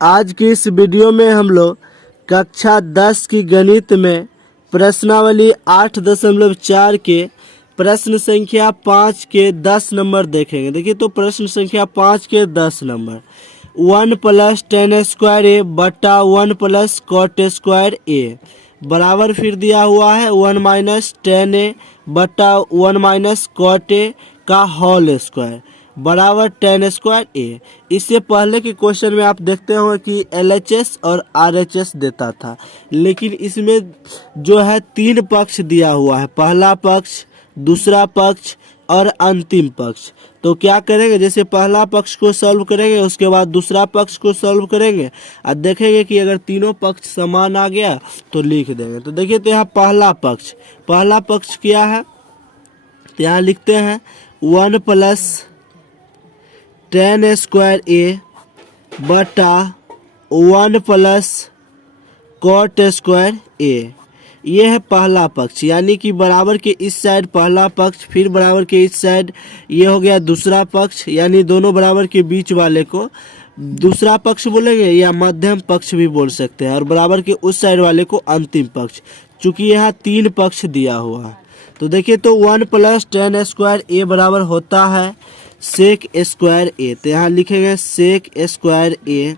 आज की इस वीडियो में हम लोग कक्षा 10 की गणित में प्रश्नावली 8.4 के प्रश्न संख्या 5 के 10 नंबर देखेंगे। देखिए तो प्रश्न संख्या 5 के 10 नंबर 1 + tan स्क्वायर ए बटा 1 + cot स्क्वायर ए बराबर फिर दिया हुआ है 1 - tan ए बटा 1 - cot ए का होल स्क्वायर बराबर tan स्क्वायर ए। इससे पहले के क्वेश्चन में आप देखते हो कि LHS और RHS देता था, लेकिन इसमें जो है 3 पक्ष दिया हुआ है, पहला पक्ष, दूसरा पक्ष और अंतिम पक्ष। तो क्या करेंगे, जैसे पहला पक्ष को सॉल्व करेंगे, उसके बाद दूसरा पक्ष को सॉल्व करेंगे और देखेंगे कि अगर तीनों पक्ष समान आ गया तो लिख देंगे। तो देखिए तो यहाँ पहला पक्ष क्या है, तो यहाँ लिखते हैं 1 + tan स्क्वायर ए बटा 1 + cot स्क्वायर ए। ये है पहला पक्ष, यानी कि बराबर के इस साइड पहला पक्ष, फिर बराबर के इस साइड ये हो गया दूसरा पक्ष, यानी दोनों बराबर के बीच वाले को दूसरा पक्ष बोलेंगे या मध्यम पक्ष भी बोल सकते हैं, और बराबर के उस साइड वाले को अंतिम पक्ष। चूंकि यहाँ 3 पक्ष दिया हुआ है तो देखिए तो 1 + tan स्क्वायर ए बराबर होता है sec स्क्वायर ए। तो यहाँ लिखेंगे sec स्क्वायर ए,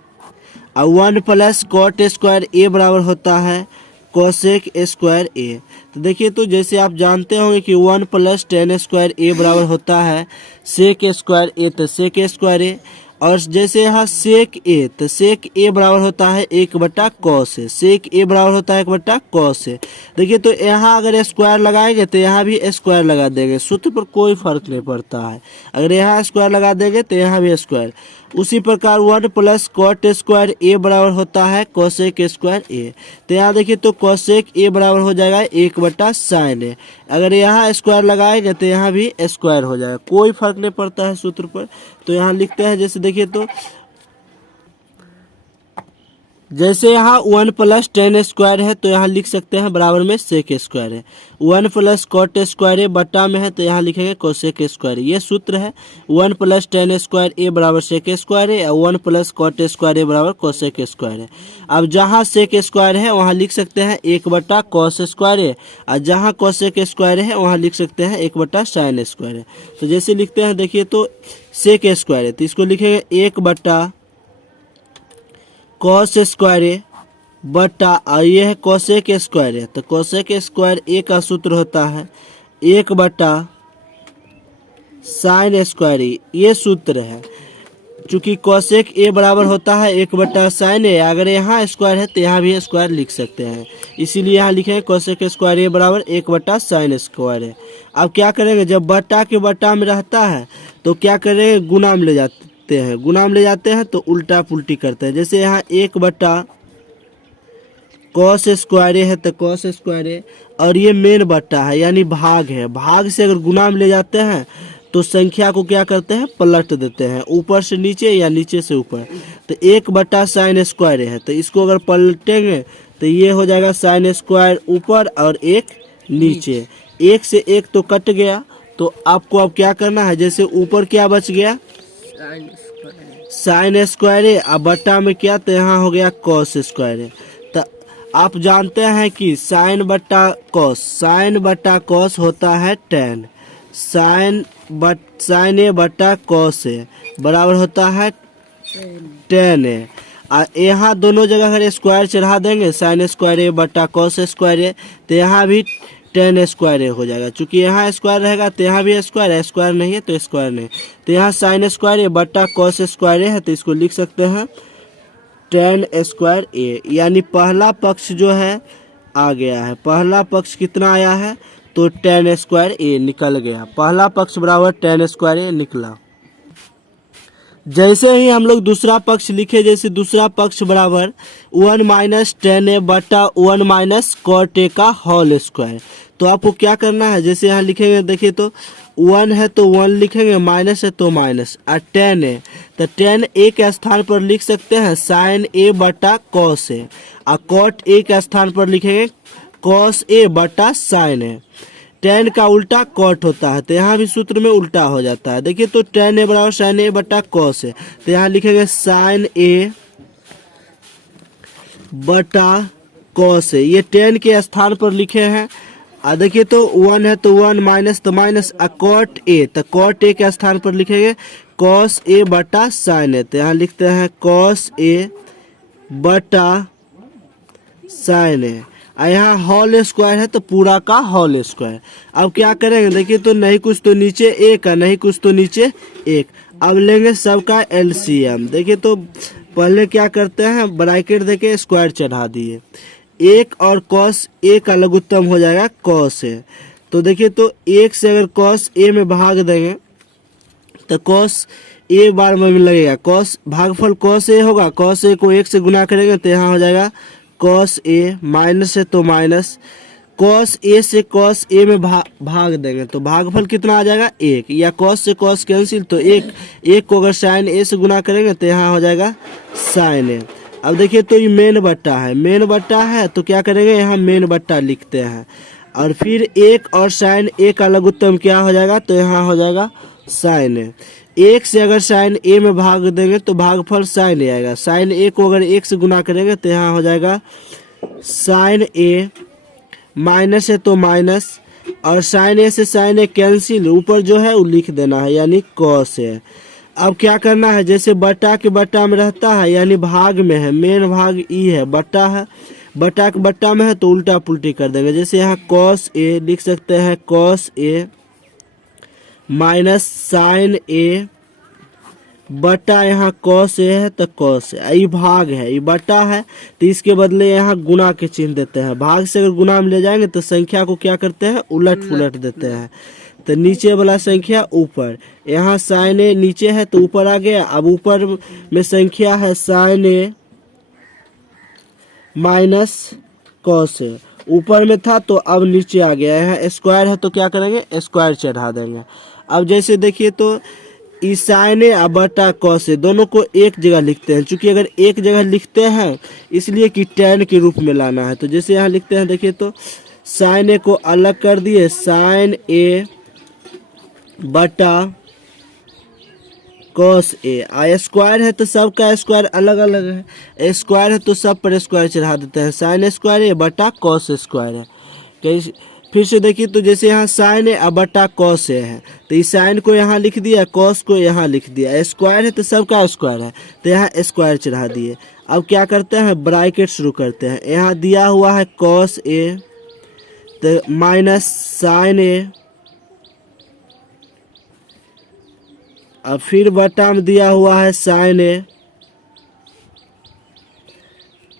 और 1 + cot स्क्वायर ए बराबर होता है कोसेक स्क्वायर ए। तो देखिए तो जैसे आप जानते होंगे कि 1 + tan स्क्वायर ए बराबर होता है सेक स्क्वायर ए, तो सेक स्क्वायर ए, और जैसे यहाँ सेक ए, तो सेक ए बराबर होता है 1/cos ए, सेक ए बराबर होता है 1/cos ए। देखिए तो यहाँ अगर स्क्वायर लगाएंगे तो यहाँ भी स्क्वायर लगा देंगे, सूत्र पर कोई फर्क नहीं पड़ता है। अगर यहाँ स्क्वायर लगा देंगे तो यहाँ भी स्क्वायर। उसी प्रकार 1 + cot स्क्वायर ए बराबर होता है कोसेक स्क्वायर ए। तो यहाँ देखिए तो कोसेक ए बराबर हो जाएगा 1/sin ए। अगर यहाँ स्क्वायर लगाएंगे तो यहाँ भी स्क्वायर हो जाएगा, कोई फर्क नहीं पड़ता है सूत्र पर। तो यहाँ लिखते हैं, जैसे देखिए तो जैसे यहाँ 1 + tan स्क्वायर है तो यहाँ लिख सकते हैं बराबर में सेक स्क्वायर है। 1 + cot स्क्वायर ए बटा में है तो यहाँ लिखेंगे कोसेक स्क्वायर। ये सूत्र है 1 + tan स्क्वायर ए बराबर सेक स्क्वायर है, और 1 + cot स्क्वायर ए बराबर कोसेक स्क्वायर है। अब जहाँ सेक स्क्वायर है वहाँ लिख सकते हैं 1/cos स्क्वायर है, और जहाँ कोसेक स्क्वायर है वहाँ लिख सकते हैं 1/sin स्क्वायर है। तो जैसे लिखते हैं देखिए तो सेक स्क्वायर है तो इसको लिखेंगे 1/cos स्क्वायर ए बटा, और ये है कोसेक स्क्वायर है, तो कोसेक स्क्वायर ए का सूत्र होता है 1/sin स्क्वायर ए। ये सूत्र है, चूंकि कोसेक ए बराबर होता है 1/sin ए, अगर यहाँ स्क्वायर है तो यहाँ भी स्क्वायर लिख सकते हैं, इसीलिए यहाँ लिखे कोसेक स्क्वायर ए बराबर 1/sin स्क्वायर है। अब क्या करेंगे, जब बटा के बटा में रहता है तो क्या करेंगे, गुना में ले जाते हैं, गुना में ले जाते हैं तो उल्टा पुल्टी करते हैं। जैसे यहाँ 1/cos स्क्वायर है तो cos स्क्वायर है, और ये मेन बट्टा है यानी भाग है, भाग से अगर गुना में ले जाते हैं तो संख्या को क्या करते हैं, पलट देते हैं, ऊपर से नीचे या नीचे से ऊपर। तो 1/sin स्क्वायर है तो इसको अगर पलटेंगे तो ये हो जाएगा sin स्क्वायर ऊपर और 1 नीचे। 1 से 1 तो कट गया, तो आपको अब क्या करना है, जैसे ऊपर क्या बच गया sin स्क्वायर है, अब बट्टा में क्या, तो यहाँ हो गया cos स्क्वायर है। तो आप जानते हैं कि sin बटा cos होता है tan, sin ए बटा cos ए बराबर होता है tan ए। यहाँ दोनों जगह अगर स्क्वायर चढ़ा देंगे sin स्क्वायर ए बटा cos स्क्वायर ए, तो यहाँ भी tan स्क्वायर ए हो जाएगा। चूंकि यहाँ स्क्वायर रहेगा तो यहाँ भी स्क्वायर, स्क्वायर नहीं है तो स्क्वायर नहीं, तो यहाँ sin स्क्वायर ए बटा cos स्क्वायर ए है, तो इसको लिख सकते हैं tan स्क्वायर ए। यानी पहला पक्ष जो है आ गया है, पहला पक्ष कितना आया है, तो tan स्क्वायर ए निकल गया, पहला पक्ष बराबर tan स्क्वायर ए निकला। जैसे ही हम लोग दूसरा पक्ष लिखे, जैसे दूसरा पक्ष बराबर 1 - tan ए बटा 1 - cot ए का होल स्क्वायर। तो आपको क्या करना है, जैसे यहाँ लिखेंगे देखिए तो 1 है तो 1 लिखेंगे, माइनस है तो माइनस, और tan है तो tan ए के स्थान पर लिख सकते हैं sin ए बटा cos ए, और cot ए के स्थान पर लिखेंगे cos ए बटा sin ए। tan का उल्टा cot होता है तो यहाँ भी सूत्र में उल्टा हो जाता है। देखिए तो tan ए बराबर sin ए बटा cos है, तो यहाँ लिखेंगे sin ए बटा कॉस ए, ये 10 के स्थान पर लिखे हैं। देखिए तो 1 है तो 1 माइनस तो माइनस, कॉट ए, तो कॉट ए के स्थान पर लिखेंगे कॉस ए बटा साइन ए, तो यहाँ लिखते हैं कॉस ए बटा साइन ए। यहाँ होल स्क्वायर है तो पूरा का होल स्क्वायर। अब क्या करेंगे, देखिए तो नहीं कुछ तो नीचे एक है, नहीं कुछ तो नीचे एक। अब लेंगे सबका एलसीएम। देखिए तो पहले क्या करते हैं, ब्रैकेट देके स्क्वायर चढ़ा दिए, एक और कॉस ए का लघुत्तम हो जाएगा कॉस ए। तो देखिए तो एक से अगर कॉस ए में भाग देंगे तो कॉस ए बार में लगेगा, कॉस भागफल कॉस ए होगा, कॉस ए को एक से गुना करेंगे तो यहाँ हो जाएगा कॉस ए, माइनस है तो माइनस, कॉस ए से कॉस ए में भाग देंगे तो भागफल कितना आ जाएगा एक, या कॉस से कॉस कैंसिल तो एक को अगर साइन ए से गुना करेंगे तो यहाँ हो जाएगा साइन ए। अब देखिए तो ये मेन बट्टा है, मेन बट्टा है तो क्या करेंगे, यहाँ मेन बट्टा लिखते हैं और फिर एक और साइन ए का लघुत्तम क्या हो जाएगा, तो यहाँ हो जाएगा साइन ए। एक से अगर साइन ए में भाग देंगे तो भागफल साइन ए आएगा, साइन ए को अगर एक से गुना करेंगे तो यहाँ हो जाएगा साइन ए, माइनस है तो माइनस, और साइन ए से साइन ए कैंसिल, ऊपर जो है वो लिख देना है यानी कॉस है। अब क्या करना है, जैसे बट्टा के बट्टा में रहता है यानी भाग में है, मेन भाग ई है, बट्टा है, बट्टा के बट्टा में है तो उल्टा पुल्टी कर देंगे। जैसे यहाँ कॉस ए लिख सकते हैं कॉस ए माइनस साइन ए बटा यहाँ कॉस ए है तो कॉस ए, ये भाग है, ये बटा है तो इसके बदले यहाँ गुना के चिन्ह देते हैं। भाग से अगर गुना में ले जाएंगे तो संख्या को क्या करते हैं, उलट पुलट देते हैं। तो नीचे वाला संख्या ऊपर, यहाँ साइन ए नीचे है तो ऊपर आ गया। अब ऊपर में संख्या है sign A minus cos A, ऊपर में था तो अब नीचे आ गया। यहाँ स्क्वायर है तो क्या करेंगे, स्क्वायर चढ़ा देंगे। अब जैसे देखिए तो इस साइन ए बटा कॉस ए दोनों को एक जगह लिखते हैं, चूंकि अगर एक जगह लिखते हैं इसलिए कि tan के रूप में लाना है। तो जैसे यहाँ लिखते हैं, देखिए तो साइन ए को अलग कर दिए, साइन ए बटा कॉस ए, स्क्वायर है तो सबका स्क्वायर अलग अलग है, स्क्वायर है तो सब पर स्क्वायर चढ़ा देते हैं, साइन स्क्वायर ए बटा कॉस स्क्वायर है। फिर से देखिए तो जैसे यहाँ साइन ए बटा कॉस ए है तो इस साइन को यहाँ लिख दिया, कॉस को यहाँ लिख दिया, स्क्वायर है तो सबका स्क्वायर है तो यहाँ स्क्वायर चढ़ा दिए। अब क्या करते हैं, ब्रैकेट शुरू करते हैं। यहाँ दिया हुआ है कॉस ए तो माइनस साइन ए, अब फिर बटा में दिया हुआ है साइन ए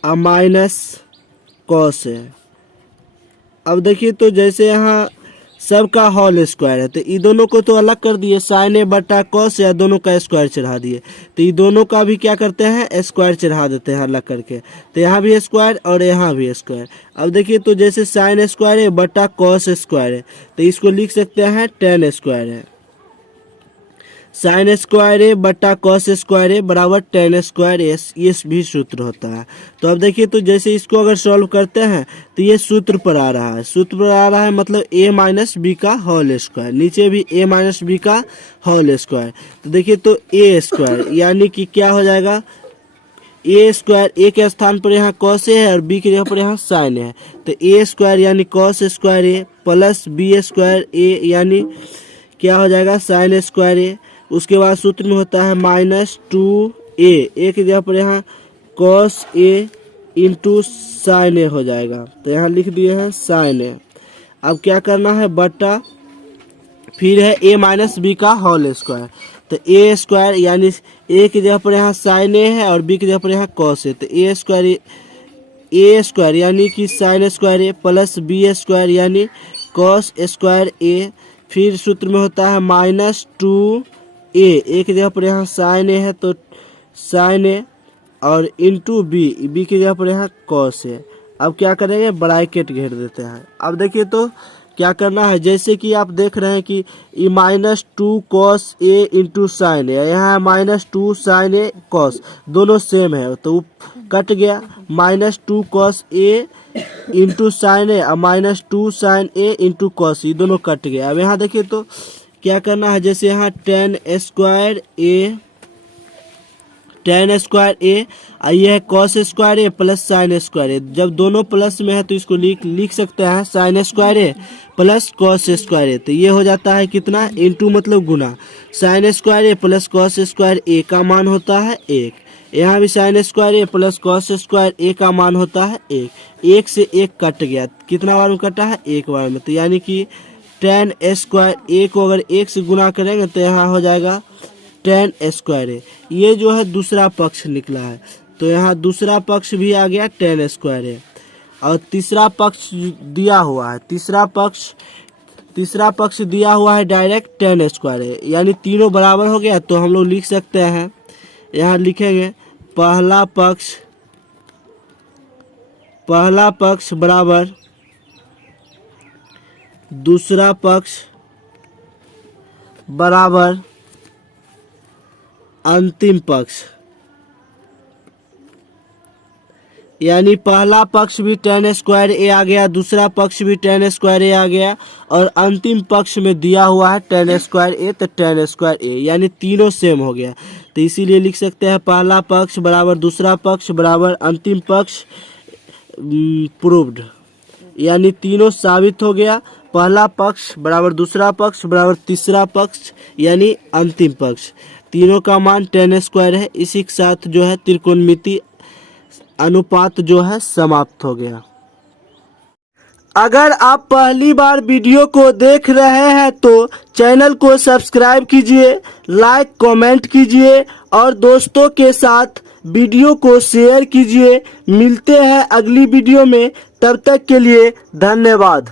अब माइनस कॉस ए। अब देखिए तो जैसे यहाँ सबका होल स्क्वायर है तो ये दोनों को तो अलग कर दिए, साइन ए बटा कॉस या दोनों का स्क्वायर चढ़ा दिए। तो ये दोनों का भी क्या करते हैं, स्क्वायर चढ़ा देते हैं अलग करके, तो यहाँ भी स्क्वायर और यहाँ भी स्क्वायर। अब देखिए तो जैसे साइन स्क्वायर है बटा कॉस स्क्वायर है तो इसको लिख सकते हैं tan स्क्वायर है, साइन स्क्वायर ए बटा कॉस स्क्वायर ए बराबर tan स्क्वायर एस, ये भी सूत्र होता है। तो अब देखिए तो जैसे इसको अगर सॉल्व करते हैं तो ये सूत्र पर आ रहा है, सूत्र पर आ रहा है मतलब a माइनस बी का होल स्क्वायर, नीचे भी a माइनस बी का होल स्क्वायर। तो देखिए तो a स्क्वायर यानी कि क्या हो जाएगा, a स्क्वायर, a के स्थान पर यहाँ कॉस ए है और b के जगह पर यहाँ साइन है, तो a स्क्वायर यानी कॉस स्क्वायर ए प्लस b स्क्वायर ए यानी क्या हो जाएगा साइन स्क्वायर ए। उसके बाद सूत्र में होता है माइनस 2a, ए की जगह पर यहाँ कॉस ए इंटू साइन ए हो जाएगा, तो यहाँ लिख दिए हैं साइन ए। अब क्या करना है, बटा फिर है a माइनस बी का होल स्क्वायर, तो a स्क्वायर यानी a की जगह पर यहाँ साइन ए है और b की जगह पर यहाँ कॉस है, तो a स्क्वायर यानी कि साइन स्क्वायर ए प्लस b स्क्वायर यानी कॉस स्क्वायर ए। फिर सूत्र में होता है माइनस 2a, ए की जगह पर यहाँ साइन ए है तो साइन ए और इंटू बी की जगह पर यहाँ कॉस है। अब क्या करेंगे, ब्रैकेट घेर देते हैं। अब देखिए तो क्या करना है, जैसे कि आप देख रहे हैं कि ये minus 2 cos A into sine ए, यहाँ माइनस 2 साइन ए कॉस दोनों सेम है तो कट गया, minus 2 cos A into sine ए और माइनस 2 साइन ए इंटू कॉस, ये दोनों कट गया। अब यहाँ देखिए तो क्या करना है, जैसे यहाँ tan स्क्वायर ए टेन स्क्वायर ए, ये है कॉस स्क्वायर ए प्लस साइन स्क्वायर ए। जब दोनों प्लस में है तो इसको लिख सकते हैं साइन स्क्वायर ए प्लस कॉस स्क्वायर ए। तो ये हो जाता है कितना, इंटू मतलब गुना, साइन स्क्वायर ए प्लस कॉस स्क्वायर ए का मान होता है 1। यहाँ भी साइन स्क्वायर ए प्लस कॉस स्क्वायर ए का मान होता है 1। 1 से 1 कट गया, कितना बार में कटा है, 1 बार में। तो यानी कि टेन स्क्वायर ए को अगर 1 से गुना करेंगे तो यहाँ हो जाएगा टेन स्क्वायर ए। ये जो है दूसरा पक्ष निकला है, तो यहाँ दूसरा पक्ष भी आ गया टेन स्क्वायर ए। और तीसरा पक्ष दिया हुआ है, तीसरा पक्ष दिया हुआ है डायरेक्ट टेन स्क्वायर ए, यानी तीनों बराबर हो गया। तो हम लोग लिख सकते हैं, यहाँ लिखेंगे पहला पक्ष बराबर दूसरा पक्ष बराबर अंतिम पक्ष, यानी पहला पक्ष भी टेन स्क्वायर ए आ गया, दूसरा पक्ष भी टेन स्क्वायर ए आ गया, और अंतिम पक्ष में दिया हुआ है टेन स्क्वायर ए, तो टेन स्क्वायर ए, यानी तीनों सेम हो गया। तो इसीलिए लिख सकते हैं पहला पक्ष बराबर दूसरा पक्ष बराबर अंतिम पक्ष प्रूव्ड, यानी तीनों साबित हो गया। पहला पक्ष बराबर दूसरा पक्ष बराबर तीसरा पक्ष यानी अंतिम पक्ष, तीनों का मान टेन स्क्वायर है। इसी के साथ जो है त्रिकोणमिति अनुपात जो है समाप्त हो गया। अगर आप पहली बार वीडियो को देख रहे हैं तो चैनल को सब्सक्राइब कीजिए, लाइक कमेंट कीजिए और दोस्तों के साथ वीडियो को शेयर कीजिए। मिलते हैं अगली वीडियो में, तब तक के लिए धन्यवाद।